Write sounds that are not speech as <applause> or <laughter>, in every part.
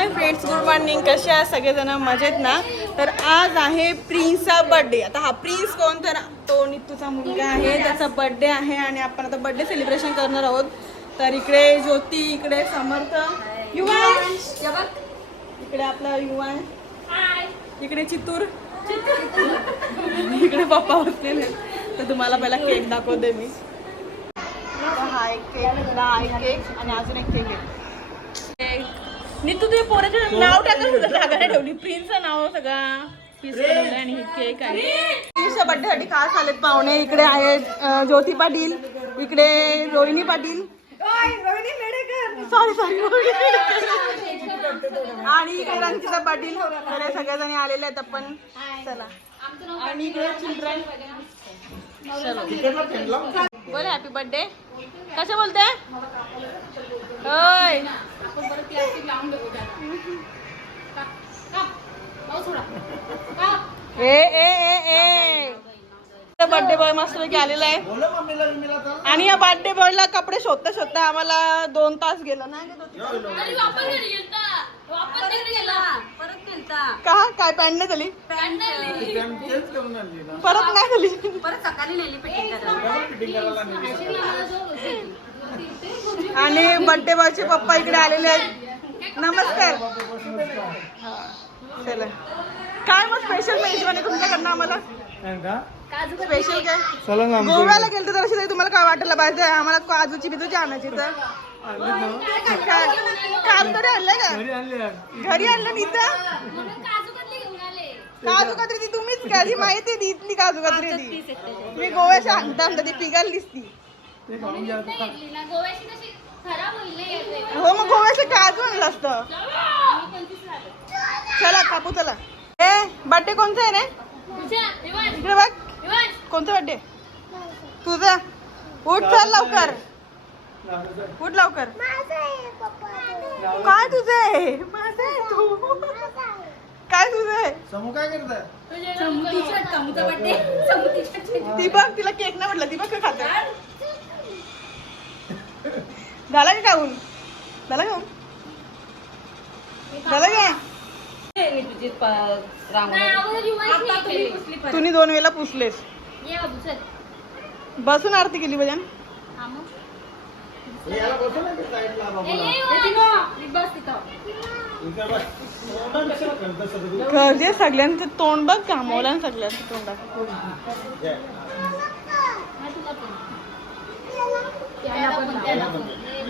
Hi friends good morning. कसे आहात सगळेजण? मजेत ना? तर आज आहे प्रिन्सचा बर्थडे. आता हा प्रिन्स कोण? तर तो नितूचा मुलगा आहे. त्याचा बर्थडे आहे आणि आपण आता बर्थडे सेलिब्रेशन करणार आहोत. तर इकडे ज्योती इकडे समर्थ. युवांश इकडे आपला युवांश इकडे चितूर. इकडे पप्पा बसलेले तर तुम्हाला पहिला केक दाखवते मी. हा एक केक हा एक केक आणि अजून एक केक आहे. नीतू तुझ्या पोराचं नाव टाकलं सुद्धा जागा ठेवली. प्रिन्सचं नाव सगळा. पीस बनवलं आणि हे केक आहे. प्रिन्सच्या बर्थडेसाठी खास आलेत पाहुणे. इकडे आहेत ज्योती पाटील इकडे रोहिणी पाटील. सॉरी सॉरी <laughs> आणि इकडे रंजिता पाटील. तर हे सगळेजणी आलेले आहेत आपण. चला. आणि इकडे चिल्ड्रन. बोल हॅपी बर्थडे कसं बोलते? होय ए ए ए ए. बर्थडे बॉय मस्तपैकी आलेला आहे. आणि या बर्थडे बॉयला कपडे शोधता शोधता आम्हाला दोन तास गेलं ना का? काय पॅन्ट नाही झाली? परत नाही झाली. परत सकाळी नेली फिटिंग आणि बर्थडे बॉयचे पप्पा इकडे आलेले आहेत. नमस्कार. हा, चला. काय मग स्पेशल मेजवानी तुमच्याकडनं आम्हाला? स्पेशल काय? गोव्याला गेलं तर अशी तुम्हाला काय वाटायला पाहिजे आम्हाला काजूची बिजूची आणायची तर. काय? काल तरी आणलंय का? घरी आणलं नाही काजू कतरी ती तुम्हीच का ती माहिती ती इथली काजू कतरी ती मी गोव्याच्या आणता आणता ती पिघाललीच ती. हो मग गोव्याचं काजू आणलं असतं? चला कापू चला. ए बर्थडे कोणचा आहे रे? इकडे बघ. कोणता बर्थडे तुझा. उठ चल लवकर. उठ लवकर. काय तुझं आहे? माझं आहे तू. काय तुझं आहे? समूह काय करताय? ती बघ तिला केक नाही म्हटलं ती बघ काय खात. झाला का खाऊन? झाला खाऊन? झालं का? तुम्ही दोन वेळेला पुसलेस. बसून आरती केली भजन हे याला बसव ना ते साईडला बाबूला. इकडे बस. तोंडापेक्षा कणतं सगळं. म्हणजे सगळ्यांचं तोंड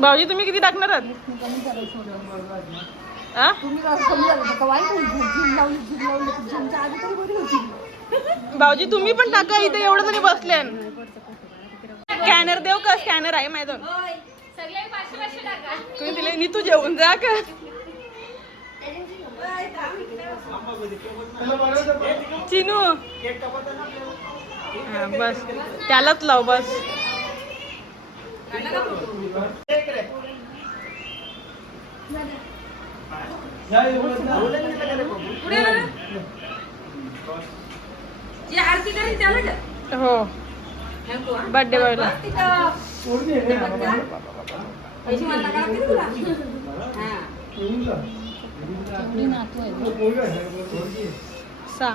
भाऊजी तुम्ही किती टाकणार आहात? आ? भाऊजी तुम्ही पण टाका इथे एवढं तरी बसले. स्कॅनर देऊ का? स्कॅनर आहे माझं. तुम्ही दिले नी तू जेवून जा का? चिनू. हा, बस. त्यालाच लाव बस केक रे. बोलत नाही का रे बाबू? पुढे बरं. जी आरती करेल त्याला द्या. हो. हा. बर्थडे बॉयला. हा. सा.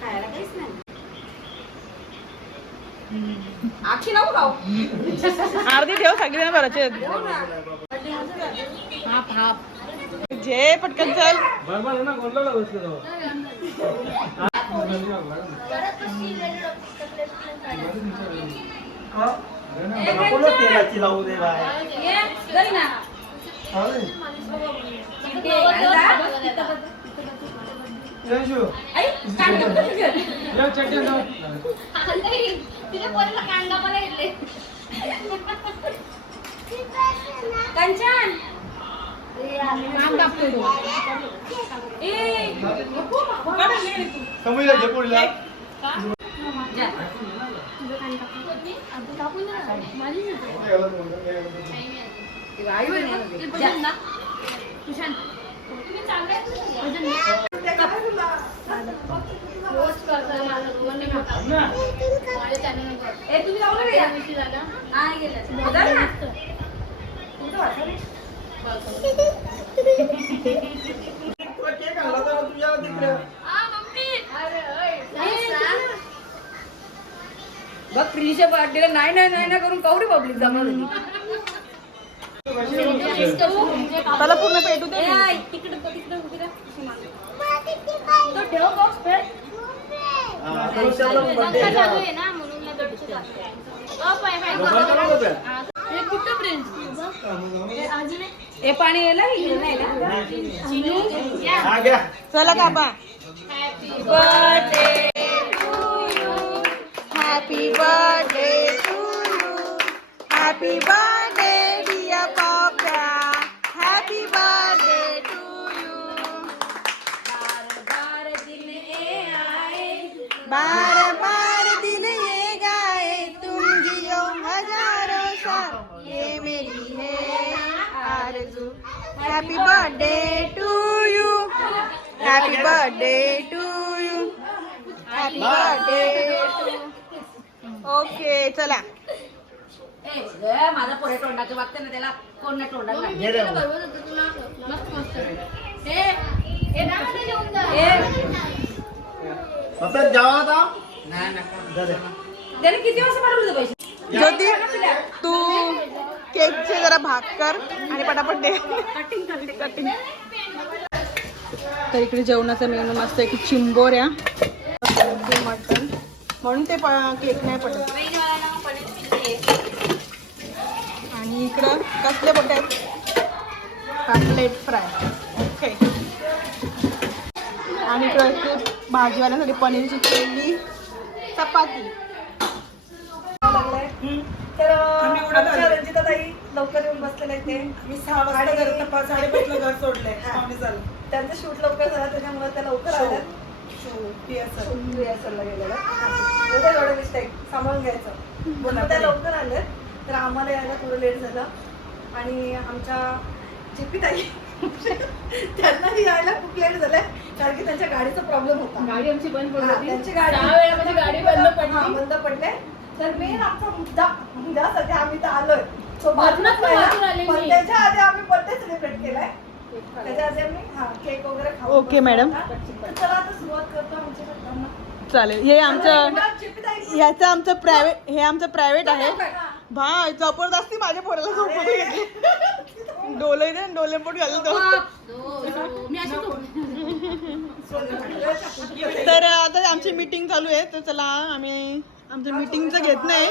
खायला काहीच नाही. आखी नको खाऊ अर्धी ठेव सगळ्यांना भरायचे आहेत. जेवू ना. जे पटकन चल ना तेलाची लावू दे बाय. ये, घरी ना. इथे आणला. आई, कांदा पण घे. कंचन. ए, समजलं घे पुढल्या जा. जा. ए, तुम्ही लावलं का या? नाही गेलं. बघा प्रिलीच्या बर्थडेला नाही नाही नाही ना करून कवरी पब्लिक जमा झाली त्याला पूर्ण पेटू दे तिकडे तिकडे उभी राहा. तो ठेव बॉक्स पे. हे आता विचारलं का? लोकांचं पाणी चला कापा birthday happy birthday happy birthday happy birthday to you happy birthday to you happy birthday okay चला माझा पोरे तोंडाचं वागतं ना त्याला कोण नाही. तोंडाला. आता किती वाजता पाठवलं पैसे ज्योती तू केकचे जरा भाग कर आणि पटापट दे. कटिंग करते कटिंग तर इकडे जेवणाचा मेनू मस्त आहे की चिंबोऱ्या मटन म्हणून ते प- केक नाही पडत. आणि इकडं कसले पट आहेत? कटलेट फ्राय ओके आणि इकडं भाजीवाल्यासाठी पनीरची चिल्ली चपाती. तर आमच्या रंजिताताई लवकर येऊन बसलेले ते. मी सहा वाजता घर तपास साडेपाचला घर सोडलंय? पाहुणे झालं. त्यांचं शूट लवकर झालं त्याच्यामुळे त्या लवकर आल्या. रिहर्सलला गेलेल्या होतं एवढं मिस्टेक सांभाळून घ्यायचं. बोला त्या ताई. लवकर आल्या तर आम्हाला यायला थोडं लेट झालं. आणि आमच्या जेपी ताई त्यांनाही यायला खूप लेट झालंय कारण की त्यांच्या गाडीचा प्रॉब्लेम होता. गाडी आमची बंद हा, त्यांची गाडी माझी गाडी बंद पडली. बंद पडले. तर मेन आमचा मुद्दा मुद्द्यासाठी आम्ही तर आलोय. तो पण. त्याच्या आधी आम्ही बर्थडे सेलिब्रेट केलाय. त्याच्या आधी आम्ही हा केक वगैरे खाऊ ओके, मॅडम. तर चला आता सुरुवात करतो आमच्या सगळ्यांना चालेल. हे आमचं. ह्याचं आमचं प्रायव्हेट हे आमचं प्रायव्हेट आहे. भाई जबरदस्ती माझ्या पोराला झोपवून घेतली डोले दे डोले पण घालून तो मी अशी <laughs> तर आता आमची मीटिंग चालू आहे. तर चला आम्ही आमच्या मीटिंगचं घेत नाही.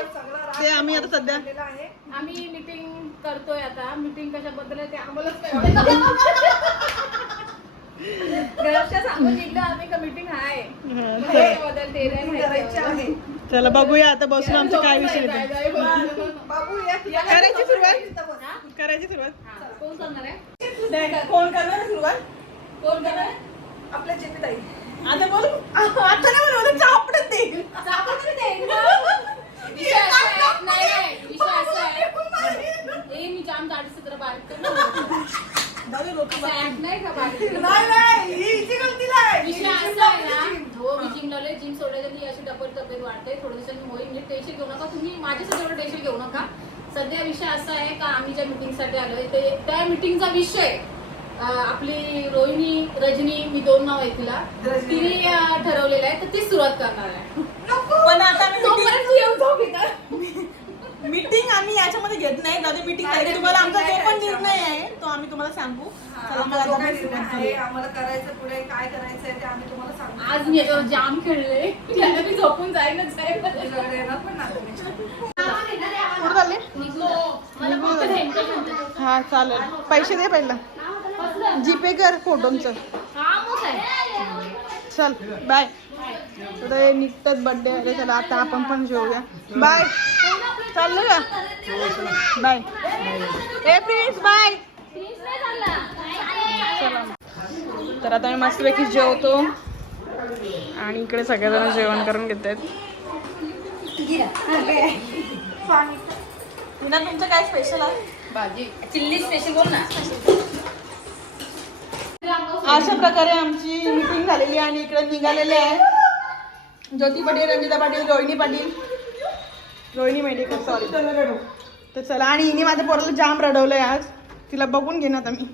ते आम्ही आता सध्या आम्ही मीटिंग करतोय आता. मीटिंग कशाबद्दल आहे ते आम्हालाच <laughs> घराच्या सांगून निघलं आम्ही का मीटिंग आहे. ते नाही Meeting करायची माहिती आहे. चला बघूया आता बसून आमचं काय विषय येतो. करायची सुरुवात? करायची सुरुवात? हा, कोण करणार आहे? कोण करणार आहे सुरुवात? कोण करणार आहे? आपल्या चिपीताई आता बोलू? आता नाही बोलू चापडत. <laughs> ए, मी जाम दाढी सत्र बारीक नाही का बारीक? करणार? <laughs> नाही नाही हिची गलती नाही विषय असा आहे ना? हो मी जिम लावले जिम सोडल्याच्या अशी डबल तब्येत वाढते. थोड्या दिवसांनी होईल. नीट टेन्शन घेऊ नका. तुम्ही माझ्यासाठी एवढं टेन्शन घेऊ नका. सध्या विषय असा आहे का आम्ही ज्या मीटिंगसाठी आलोय ते त्या मीटिंगचा विषय आपली रोहिणी रजनी मी दोन नाव आहे तिला. तिने ठरवलेलं आहे तर ती सुरुवात करणार आहे. पण आता आम्ही तोपर्यंत तू येऊन जाऊ इथं. मीटिंग आम्ही याच्यामध्ये घेत नाही. दादा मीटिंग नाही, झाली तुम्हाला आमचा जो पण नाही निर्णय आहे तो आम्ही तुम्हाला सांगू. चला आता सुरुवात आहे, करूया. आम्हाला करायचं पुढे काय करायचंय ते आम्ही तुम्हाला सांगू. आज मी याच्यावर जाम खेळले. त्याला मी झोपून जाईनच जाईल तुझ्याकडे येणार पण ना. तुम्ही. कुठं चालले? हा चालेल. पैसे दे पहिला. जीपे कर फोटोंचं. चल बाय थोडं निघतात बर्थडे आले चला आता आपण पण जेऊया. बाय चाललं का? बाय ए प्लीज बाय चला. तर आता मी मस्तपैकी जेवतो. आणि इकडे सगळेजण जेवण करून घेत आहेत तुमचं काय स्पेशल आहे? चिल्ली स्पेशल बोल ना. अशा प्रकारे आमची मीटिंग झालेली आहे आणि इकडे निघालेले आहे. ज्योती पाटील रंजिता पाटील रोहिणी पाटील. रोहिणी मेडिकल सॉरी तर चला. आणि हिने माझ्या पोराला जाम रडवलंय आज. तिला बघून घे ना आता मी.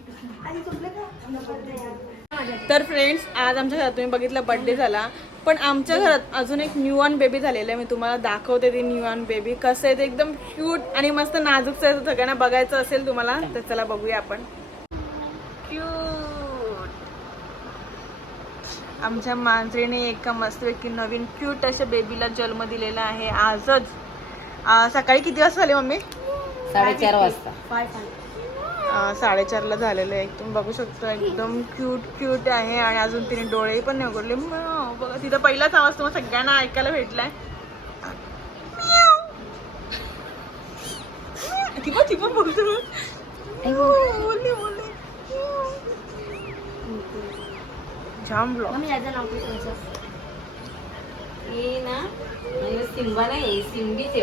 तर फ्रेंड्स आज आमच्या घरात तुम्ही बघितलं बड्डे झाला. पण आमच्या घरात अजून एक न्यूअन बेबी झालेलं आहे. मी तुम्हाला दाखवते ते न्यूअन बेबी कसं आहे ते एकदम क्यूट आणि मस्त नाजूकचं आहे सगळ्यांना बघायचं असेल तुम्हाला तर चला बघूया आपण. क्यूट आमच्या मांजरीने एका मस्तपैकी नवीन क्यूट अशा बेबीला जन्म दिलेला आहे आजच. आ, सकाळी किती वाजता झाले मम्मी? साडेचार वाजता. साडेचारला झालेलं आहे. तुम्ही बघू शकता एकदम क्यूट क्यूट आहे आणि अजून तिने डोळे पण नाही उघडले. बघा तिथं पहिलाच आवाज तुम्हाला सगळ्यांना ऐकायला भेटलाय. ती पण ती पण बोलते बघ. बोलली बोलली. जाम ब्लॉग हे ना म्हणजे सिम्बा नाही सिंबी ते